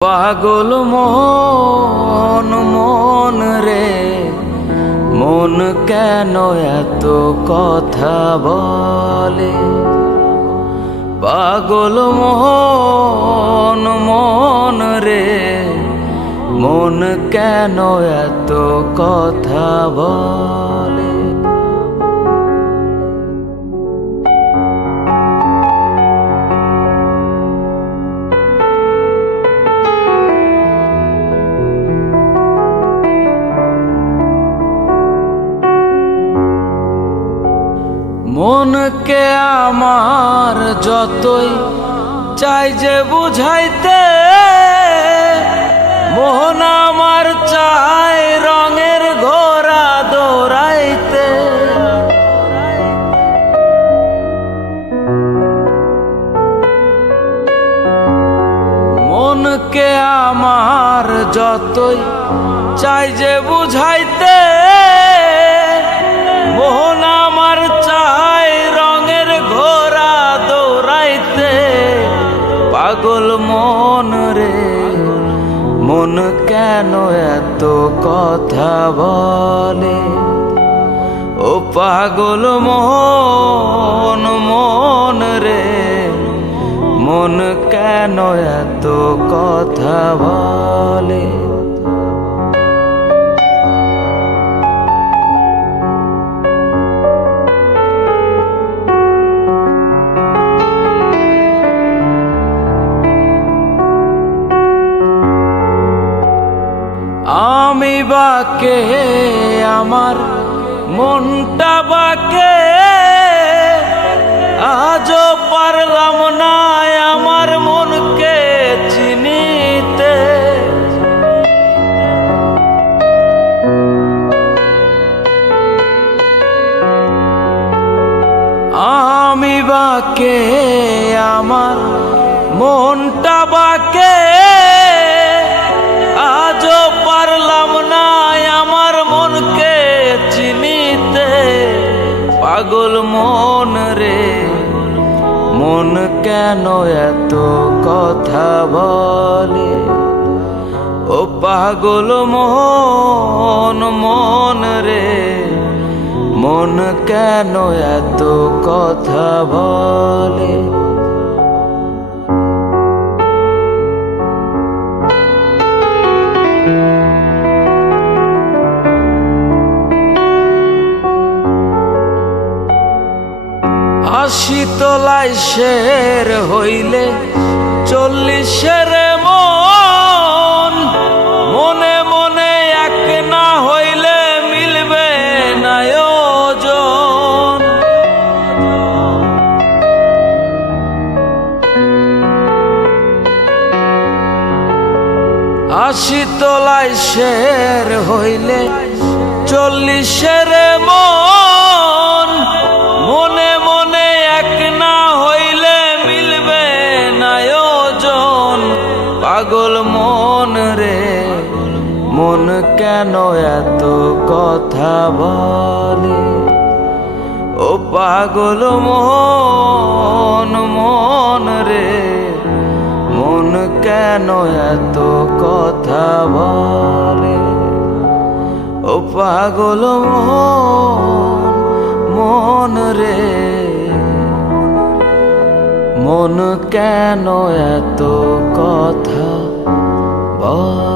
পাগল মন মন রে, মন কেন এত কথা বলে? পাগল মন মন রে, মন কেন এত কথা বলে? মনকে আমার যতই চাই যে বুঝাইতে, মন আমার চায় রঙের ঘোড়া দৌড়াইতে। মনকে আমার যতই চাই যে বুঝাইতে, মন আমার চায় রঙের ঘোড়া দৌড়াইতে। পাগল মন রে, মন কেন এত কথা বলে? ও পাগল মন মন রে, মন কেন এত কথা বলে? আমি বাকে আমার মনটা বাকে, আজও পারলাম না আমার মনকে চিনিতে। আমি বাকে আমার মনটা বাকে, আজও পারলাম না আমার মনকে চিনিতে। পাগল মন রে, মন কেন এত কথা বলে? ও পাগল মন মন রে, মন কেন এত কথা বলে? আশি তলায় শের হইলে 40-এর মন, মনে মনে এক না হইলে মিলবে না ওজন। আশি তলায় শের হইলে 40-এর মন, মনে মনে এক না হইলে মিলবে না ওজন। পাগল মন রে, মন কেন এত কথা বলে? ও পাগল মন মন রে, মন কেন এত কথা বলে? ও পাগল মন মন রে, মন কেন এত কথা বলে?